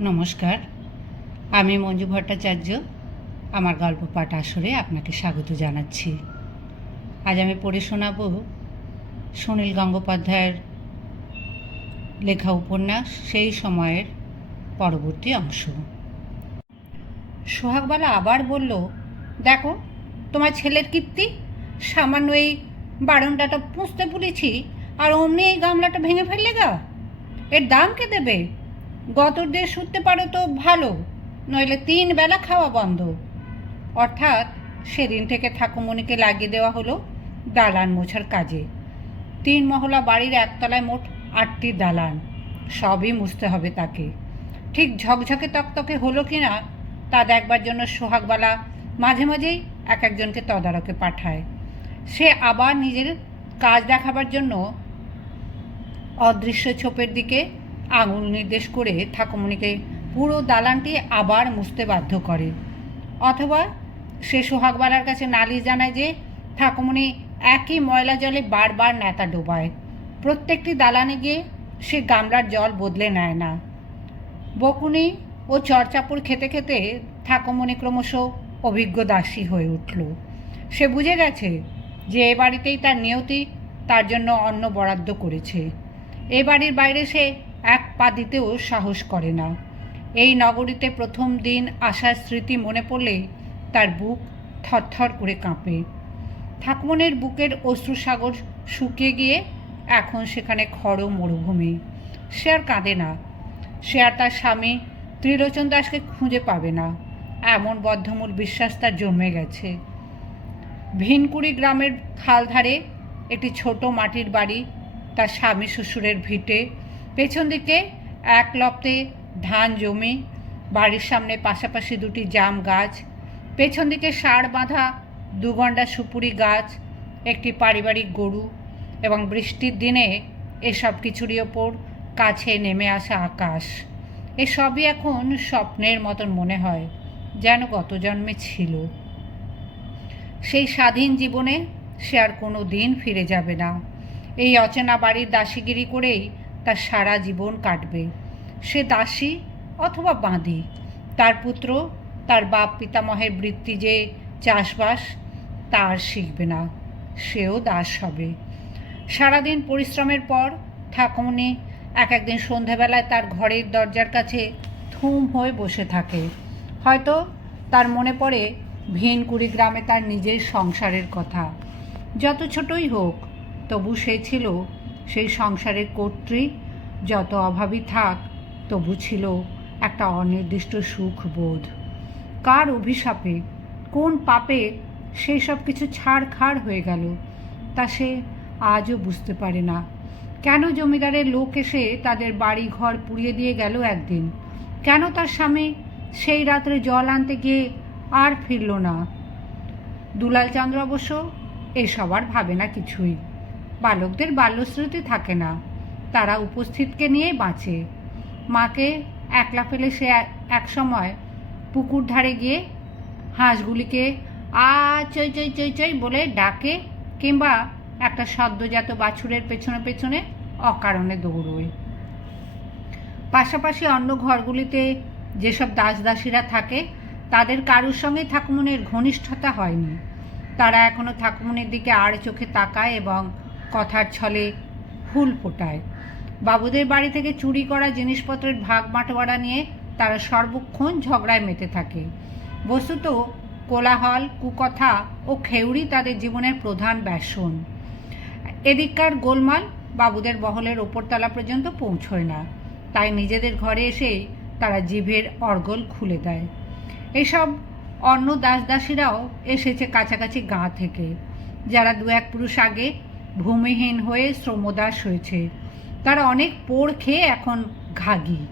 নমস্কার। আমি মঞ্জু ভট্টাচার্য, আমার গল্প পাঠ আসরে আপনাকে স্বাগত জানাচ্ছি। আজ আমি পড়ে শোনাব সুনীল গঙ্গোপাধ্যায়ের লেখা উপন্যাস, সেই সময়ের পরবর্তী অংশ। সোহাগবালা আবার বলল, দেখো, তোমার ছেলের কীর্তি? সামান্য এই বারণটাটা পুষতে বলেছি, আর অমনি এই গামলাটা ভেঙে ফেললে গা? এর দাম কে দেবে? গতর দিয়ে শুতে পারো তো ভালো, নইলে তিন বেলা খাওয়া বন্ধ। অর্থাৎ সেদিন থেকে ঠাকুমণিকে লাগিয়ে দেওয়া হলো দালান মোছার কাজে। তিন মহলা বাড়ির একতলায় মোট আটটি দালান, সবই মুছতে হবে তাকে। ঠিক ঝকঝকে তকতকে হলো কি না তা দেখবার জন্য সোহাগবালা মাঝে মাঝেই এক একজনকে তদারকে পাঠায়। সে আবার নিজের কাজ দেখাবার জন্য অদৃশ্য ছোপের দিকে আঙুল নির্দেশ করে ঠাকুমণিকে পুরো দালানটি আবার মুছতে বাধ্য করে। অথবা সে সোহাগবালার কাছে নালিশ জানায় যে ঠাকুমণি একই ময়লা জলে বারবার নেতা ডোবায়। প্রত্যেকটি দালানে গিয়ে সে গামলার জল বদলে নেয় না। বকুনি ও চরচাপুর খেতে খেতে ঠাকুমণি ক্রমশ অভিজ্ঞ দাসী হয়ে উঠল। সে বুঝে গেছে যে এ বাড়িতেই তার নিয়তি তার জন্য অন্ন বরাদ্দ করেছে। এ বাড়ির বাইরে সে এক পা দিতেও সাহস করে না। এই নগরীতে প্রথম দিন আসার স্মৃতি মনে পড়লে তার বুক থরথর করে কাঁপে। ঠাকুমনের বুকের অশ্রুসাগর শুকিয়ে গিয়ে এখন সেখানে খড় মরুভূমি। সে আর কাঁদে না। সে আর তার স্বামী ত্রিলোচন দাসকে খুঁজে পাবে না। এমন বদ্ধমূল বিশ্বাস তার জমে গেছে। ভিনকুড়ি গ্রামের খাল ধারে একটি ছোট মাটির বাড়ি তার স্বামী শ্বশুরের ভিটে পেছন দিকে এক লপ্তে ধান জমি, বাড়ির সামনে পাশাপাশি দুটি জাম গাছ, পেছন দিকে সার বাঁধা দুগন্ডা সুপুরি গাছ, একটি পারিবারিক গরু এবং বৃষ্টির দিনে এসব কিছুরই ওপর কাছে নেমে আসা আকাশ। এসবই এখন স্বপ্নের মতন মনে হয়, যেন গত জন্মে ছিল। সেই স্বাধীন জীবনে সে আর কোনো দিন ফিরে যাবে না। এই অচেনা বাড়ির দাসীগিরি করেই তার সারা জীবন কাটবে। সে দাসী অথবা বাঁধি তার পুত্র, তার বাপ পিতামহের বৃত্তি যে চাষবাস, তার শিখবে না। সেও দাস হবে। সারাদিন পরিশ্রমের পর ঠাকুমনি এক একদিন সন্ধেবেলায় তার ঘরের দরজার কাছে থুম হয়ে বসে থাকে। হয়তো তার মনে পড়ে ভিনকুড়ি গ্রামে তার নিজের সংসারের কথা। যত ছোটই হোক, তবু সে ছিল সেই সংসারের কর্ত্রী যত অভাবই থাক, তবু ছিল একটা অনির্দিষ্ট সুখ বোধ কার অভিশাপে, কোন পাপে সেই সব কিছু ছাড় খাড় হয়ে গেল, তা সে আজও বুঝতে পারে না। কেন জমিদারের লোক এসে তাদের বাড়ি ঘর পুড়িয়ে দিয়ে গেল একদিন? কেন তার স্বামী সেই রাত্রে জল আনতে গিয়ে আর ফিরল না? দুলাল চন্দ্র অবশ্য এসব আর ভাবে না কিছুই। বালকদের বাল্যশ্রুতি থাকে না। তারা উপস্থিতকে নিয়েই বাঁচে। মাকে একলা ফেলে সে এক সময় পুকুর ধারে গিয়ে হাঁসগুলিকে আ, চই চই চই চই বলে ডাকে কিংবা একটা সদ্যজাত বাছুরের পেছনে পেছনে অকারণে দৌড়োয়। পাশাপাশি অন্য ঘরগুলিতে যেসব দাস দাসীরা থাকে, তাদের কারুর সঙ্গে ঠাকুমনির ঘনিষ্ঠতা হয়নি। তারা এখনও ঠাকুমনির দিকে আড় চোখে তাকায় এবং কথার ছলে ফুল ফোটায়। বাবুদের বাড়ি থেকে চুরি করা জিনিসপত্রের ভাগ বাঁটোয়ারা নিয়ে তারা সর্বক্ষণ ঝগড়ায় মেতে থাকে। বস্তুত কোলাহল, কুকথা ও খেউড়ি তাদের জীবনের প্রধান ব্যাসন। এদিককার গোলমাল বাবুদের বহলের ওপরতলা পর্যন্ত পৌঁছয় না। তাই নিজেদের ঘরে এসেই তারা জিভের অর্গল খুলে দেয়। এসব অন্য দাস দাসীরাও এসেছে কাছাকাছি গাঁ থেকে। যারা দু এক পুরুষ আগে ভূমিহীন হয়ে শ্রমদাস হয়েছে। তারা অনেক পোড় খেয়ে এখন ঘাগি।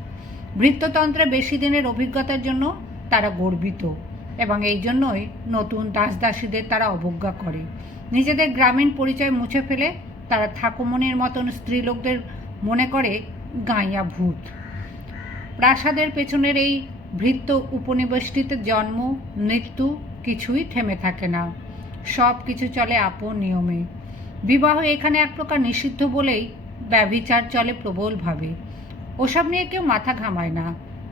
বৃত্ততন্ত্রে বেশি দিনের অভিজ্ঞতার জন্য তারা গর্বিত এবং এই জন্যই নতুন দাস দাসীদের তারা অবজ্ঞা করে। নিজেদের গ্রামীণ পরিচয় মুছে ফেলে তারা ঠাকুমনির মতন স্ত্রীলোকদের মনে করে গাঁইয়া ভূত। প্রাসাদের পেছনের এই ভৃত্য উপনিবেষ্টিতে জন্ম, মৃত্যু কিছুই থেমে থাকে না। সব কিছু চলে আপন নিয়মে। বিবাহ এখানে এক প্রকার নিষিদ্ধ বলেই ব্যভিচার চলে প্রবলভাবে। ওসব নিয়ে কেউ মাথা ঘামায় না।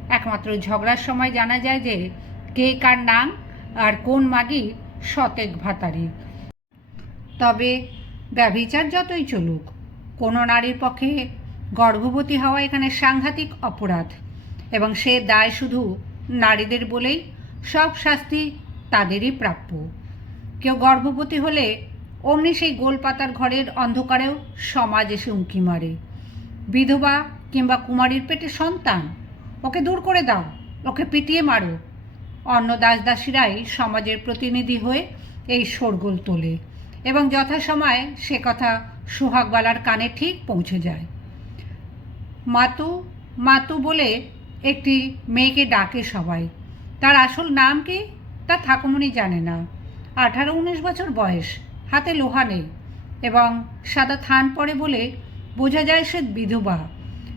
একমাত্র ঝগড়ার সময় জানা যায় যে কে কার নাম আর কোন মাগি শতেক ভাতারি। তবে ব্যভিচার যতই চলুক, কোনো নারীর পক্ষে গর্ভবতী হওয়া এখানে সাংঘাতিক অপরাধ এবং সে দায় শুধু নারীদের বলেই সব শাস্তি তাদেরই প্রাপ্য। কেউ গর্ভবতী হলে অমনি সেই গোলপাতার ঘরের অন্ধকারেও সমাজ এসে উঁকি মারে। বিধবা কিংবা কুমারীর পেটে সন্তান, ওকে দূর করে দাও, ওকে পিটিয়ে মারো। অন্য দাস দাসীরাই সমাজের প্রতিনিধি হয়ে এই শোরগোল তোলে এবং যথাসময়ে সে কথা সোহাগবালার কানে ঠিক পৌঁছে যায়। মাতু মাতু বলে একটি মেয়েকে ডাকে সবাই। তার আসল নাম কি তা ঠাকুমনি জানে না। আঠারো উনিশ বছর বয়স। হাতে লোহা নেই এবং সাদা থান পড়ে বলে বোঝা যায় সে বিধবা।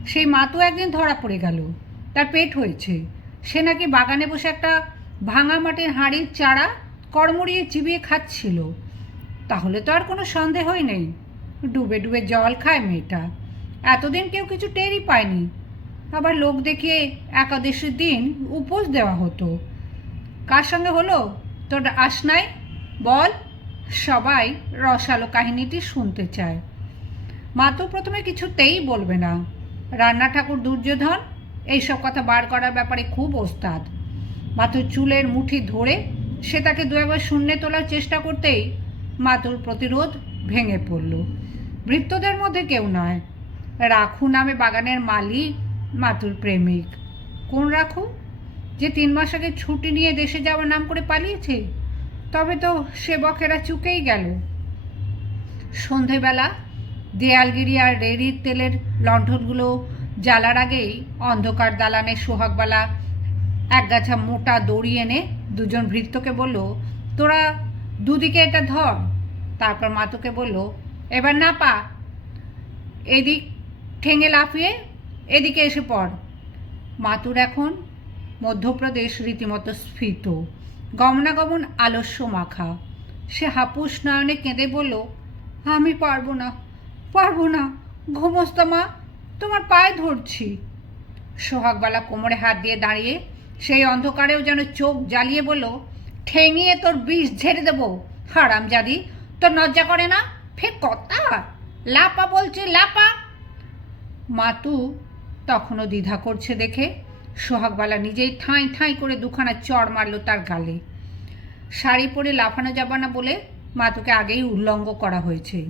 সেই মা তো একদিন ধরা পড়ে গেল। তার পেট হয়েছে। সে নাকি বাগানে বসে একটা ভাঙা মাটির হাঁড়ির চারা কড়মড়িয়ে চিবিয়ে খাচ্ছিল। তাহলে তো আর কোনো সন্দেহই নেই। ডুবে ডুবে জল খায় মেয়েটা। এতদিন কেউ কিছু টেরই পায়নি। আবার লোক দেখিয়ে একাদশীর দিন উপোস দেওয়া হতো। কার সঙ্গে হলো? তোর আস নাই বল। সবাই রসালো কাহিনীটি শুনতে চায়। মা তো প্রথমে কিছুতেই বলবে না। রান্না ঠাকুর দুর্যোধন, এইসব কথা বার করার ব্যাপারে খুব ওস্তাদ। মাতুর চুলের মুঠি ধরে সে তাকে দু একবার শূন্যে তোলার চেষ্টা করতেই মাতুর প্রতিরোধ ভেঙে পড়ল। বৃত্তদের মধ্যে কেউ নয়। রাখু নামে বাগানের মালি মাতুর প্রেমিক। কোন রাখু? যে তিন মাস আগে ছুটি নিয়ে দেশে যাওয়ার নাম করে পালিয়েছে? তবে তো সেবকেরা চুকেই গেল। সন্ধেবেলা দেয়ালগিরি আর রেড়ির তেলের লণ্ঠনগুলো জ্বালার আগেই অন্ধকার দালানে সোহাগবালা একগাছা মোটা দড়ি এনে দুজন ভৃত্যকে বলল, তোরা দুদিকে এটা ধর। তারপর মাতুকে বলল, এবার না পা, এদিক ঠেঙে লাফিয়ে এদিকে এসে পড়। মাতুর এখন মধ্যপ্রদেশ রীতিমতো স্ফীত। গমনাগমন আলস্য মাখা। সে হাপুস নয়নে কেঁদে বলল, আমি পারব না পারব না। ঘুমস্তা মা, তোমার পায়ে ধরছি। সোহাগবালা কোমরে হাত দিয়ে দাঁড়িয়ে সেই অন্ধকারেও যেন চোখ জ্বালিয়ে বলল, ঠেঙিয়ে তোর বিষ ঝেড়ে দেবো। হারাম জাদি তোর লজ্জা করে না? ফের কথা। লাপা বলছে, লাপা। মাতু তখনও দ্বিধা করছে দেখে সোহাগবালা নিজেই ঠাঁই ঠাঁই করে দুখানা চড় মারল তার গালে। শাড়ি পরে লাফানো যাবে না বলে মাতুকে আগেই উল্লঙ্গ করা হয়েছে।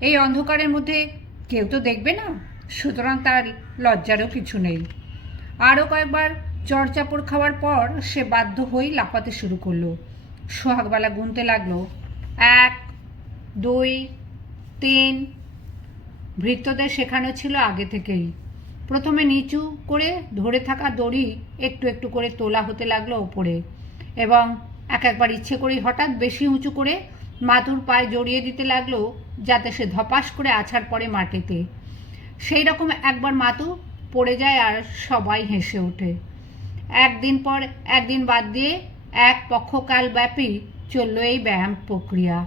এই অন্ধকারের মধ্যে কেউ তো দেখবে না? সুতরাং তার লজ্জারও কিছু নেই। আরও কয়েকবার চড়চাপড় খাওয়ার পর সে বাধ্য হয়েই লাফাতে শুরু করল। সোহাগবেলা গুনতে লাগল। এক, দুই, তিন। ভৃত্যদের শেখানো ছিল আগে থেকেই। প্রথমে নিচু করে ধরে থাকা দড়ি একটু একটু করে তোলা হতে লাগল ওপরে এবং এক একবার ইচ্ছে করেই হঠাৎ বেশি উঁচু করে মাতুর পায়ে জড়িয়ে দিতে লাগল যাতে সে ধপাস করে আছাড় পড়ে মাটিতে। সেই রকম একবার মাতু পড়ে যায় আর সবাই হেসে ওঠে। একদিন পর একদিন বাদ দিয়ে এক পক্ষকাল ব্যাপী চলল এই ব্যায়াম প্রক্রিয়া।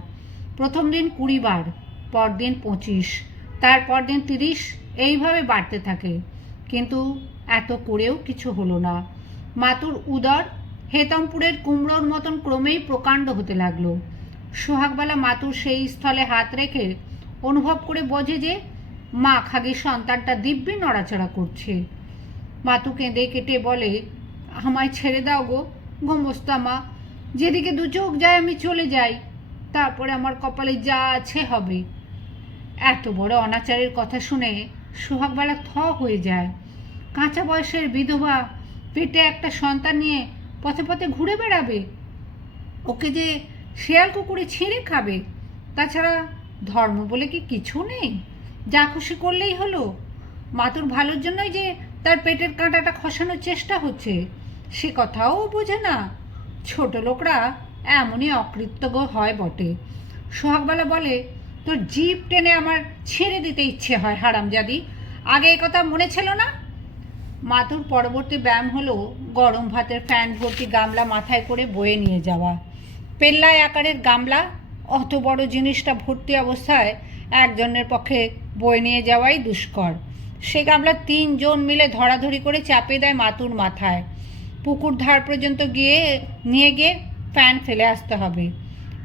প্রথম দিন কুড়ি বার, পরদিন পঁচিশ তারপর দিন তিরিশ, এইভাবে বাড়তে থাকে। কিন্তু এত করেও কিছু হলো না। মাতুর উদর হেতমপুরের কুমড়োর মতন ক্রমেই প্রকাণ্ড হতে লাগল। সোহাগবেলা মাতুর সেই স্থলে হাত রেখে অনুভব করে বোঝে যে মা খাগির সন্তানটা দিব্যি নড়াচড়া করছে। মাতু কেঁদে কেটে বলে, আমায় ছেড়ে দাও গো, গোমস্তা মা। যেদিকে দু চোখ যায় আমি চলে যাই। তারপরে আমার কপালে যা আছে হবে। এত বড় অনাচারের কথা শুনে সোহাগবেলা থ হয়ে যায়। কাঁচা বয়সের বিধবা পেটে একটা সন্তান নিয়ে পথে পথে ঘুরে বেড়াবে। ওকে যে শেয়াল কুকুরে ছিঁড়ে খাবে, তাছাড়া ধর্ম বলে কি কিছু নেই? যা খুশি করলেই হলো। মাতুর ভালোর জন্যই যে তার পেটের কাঁটাটা খসানোর চেষ্টা হচ্ছে, সে কথাও বোঝে না। ছোট লোকরা এমনই অকৃতজ্ঞ হয় বটে। সোহাগবেলা বলে তোর জিপ টেনে আমার ছেড়ে দিতে ইচ্ছে হয়, হারামজাদি। আগে এ কথা মনে ছিল না? মাতুর পরবর্তী ব্যায়াম হলো গরম ভাতের ফ্যান, ভর্তি গামলা মাথায় করে বয়ে নিয়ে যাওয়া। পেল্লায় আকারের গামলা, অত বড় জিনিসটা ভর্তি অবস্থায় একজনের পক্ষে বয়ে নিয়ে যাওয়াই দুষ্কর। সে গামলা তিনজন মিলে ধরাধরি করে চাপে দেয় মাতুর মাথায়। পুকুর ধার পর্যন্ত গিয়ে নিয়ে গিয়ে ফ্যান ফেলে আসতে হবে।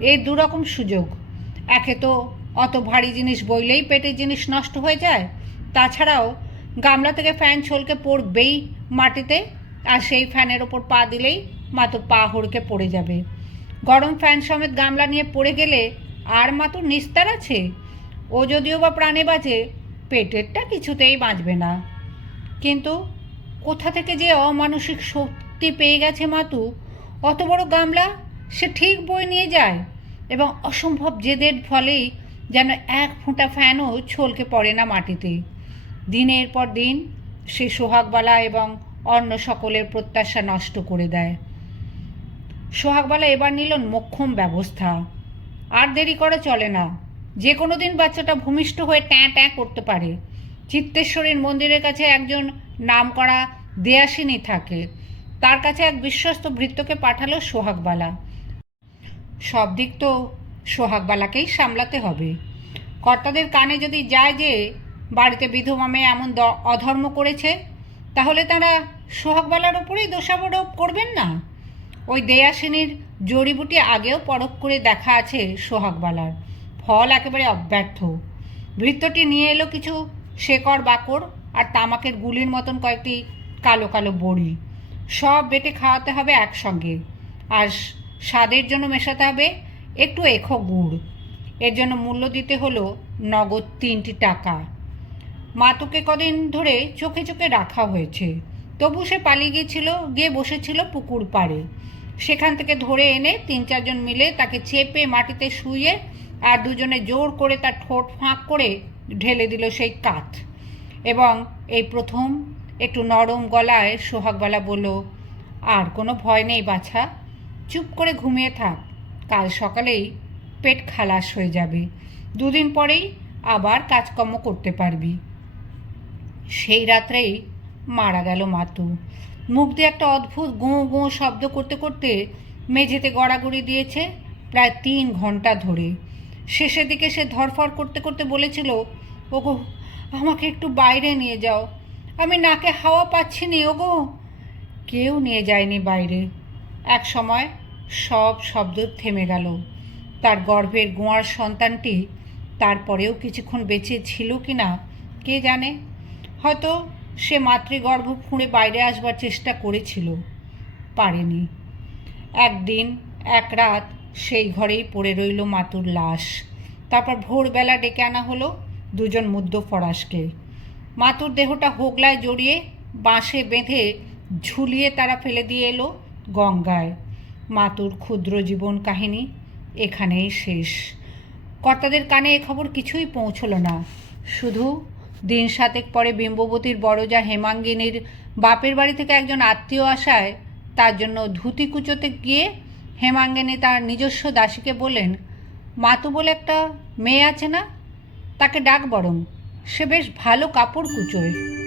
এই দুরকম সুযোগ। একে তো অত ভারী জিনিস বইলেই পেটের জিনিস নষ্ট হয়ে যায়। তাছাড়াও গামলা থেকে ফ্যান ছলকে পড়বেই মাটিতে, আর সেই ফ্যানের ওপর পা দিলেই মাতো পা হড়কে পড়ে যাবে। গরম ফ্যান সমেত গামলা নিয়ে পড়ে গেলে আর মাতো নিস্তার আছে? ও যদিও বা প্রাণে বাঁচে, পেটেরটা কিছুতেই বাঁচবে না। কিন্তু কোথা থেকে যে অমানসিক শক্তি পেয়ে গেছে মাতু? অত বড় গামলা সে ঠিক বই নিয়ে যায়, এবং অসম্ভব জেদের ফলেই যেন এক ফোঁটা ফ্যানও ছলকে পড়ে না মাটিতে। দিনের পর দিন সে সোহাগবালা এবং অন্য সকলের প্রত্যাশা নষ্ট করে দেয়। সোহাগবালা এবার নিল মোক্ষম ব্যবস্থা। আর দেরি করা চলে না। যে কোনো দিন বাচ্চাটা ভূমিষ্ঠ হয়ে ট্যাঁ ট্যাঁ করতে পারে। চিত্তেশ্বরীর মন্দিরের কাছে একজন নামকরা দেয়াসিনী থাকে। তার কাছে এক বিশ্বস্ত ভৃত্যকে পাঠালো সোহাগবালা। সব দিক তো সোহাগবালাকেই সামলাতে হবে। কর্তাদের কানে যদি যায় যে বাড়িতে বিধবা মেয়ে এমন অধর্ম করেছে, তাহলে তারা সোহাগবালার ওপরেই দোষারোপ করবেন না? ওই দেয়াসিনীর জড়িবুটি আগেও পরখ করে দেখা আছে সোহাগবালার। ফল একেবারে অব্যর্থ। ভৃত্যটি নিয়ে এলো কিছু শেকড় বাকড় আর তামাকের গুলির মতন কয়েকটি কালো কালো বড়ি। সব বেটে খাওয়াতে হবে একসঙ্গে। আর স্বাদের জন্য মেশাতে হবে একটু এখো গুড়। এর জন্য মূল্য দিতে হলো নগদ তিনটি টাকা। মাতুকে কদিন ধরে চোখে চোখে রাখা হয়েছে। তবু সে পালিয়ে গিয়েছিল, গিয়ে বসেছিল পুকুর পাড়ে। সেখান থেকে ধরে এনে তিন চারজন মিলে তাকে চেপে মাটিতে শুয়ে আর দুজনে জোর করে তার ঠোঁট ফাঁক করে ঢেলে দিল সেই কাঠ এবং এই প্রথম একটু নরম গলায় সোহাগবালা বলল, আর কোনো ভয় নেই বাছা। চুপ করে ঘুমিয়ে থাক। কাল সকালেই পেট খালাস হয়ে যাবে। দুদিন পরেই আবার কাজকর্ম করতে পারবি। সেই রাত্রেই মারা গেল মাতু। মুখ দিয়ে একটা অদ্ভুত গুঁ গুঁ শব্দ করতে করতে মেঝেতে গড়াগড়ি দিয়েছে প্রায় তিন ঘণ্টা ধরে। শেষের দিকে সে ধরফর করতে করতে বলেছিল, ওগো, আমাকে একটু বাইরে নিয়ে যাও। আমি নাকে হাওয়া পাচ্ছি নি, ওগো। কেউ নিয়ে যায়নি বাইরে। এক সময় সব শব্দ থেমে গেল। তার গর্ভের গোয়ার সন্তানটি তারপরেও কিছুক্ষণ বেঁচে ছিল কি না কে জানে? হয়তো সে মাতৃগর্ভ ফুঁড়ে বাইরে আসবার চেষ্টা করেছিল। পারেনি। একদিন, এক রাত সেই ঘরেই পড়ে রইল মাতুর লাশ। তারপর ভোরবেলা ডেকে আনা হলো দুজন মুদ্র ফরাসকে। মাতুর দেহটা হোগলায় জড়িয়ে বাঁশে বেঁধে ঝুলিয়ে তারা ফেলে দিয়ে এলো গঙ্গায়। মাতুর ক্ষুদ্র জীবন কাহিনী এখানেই শেষ। কর্তাদের কানে এ খবর কিছুই পৌঁছলো না। শুধু দিন সাতেক পরে বিম্ববতীর বড়জা হেমাঙ্গিনীর বাপের বাড়ি থেকে একজন আত্মীয় আসায় তার জন্য ধুতি কুচোতে গিয়ে হেমাঙ্গিনী তার নিজস্ব দাসীকে বললেন মাতু বলে একটা মেয়ে আছে না? তাকে ডাক বরং। সে বেশ ভালো কাপড় কুচোয়।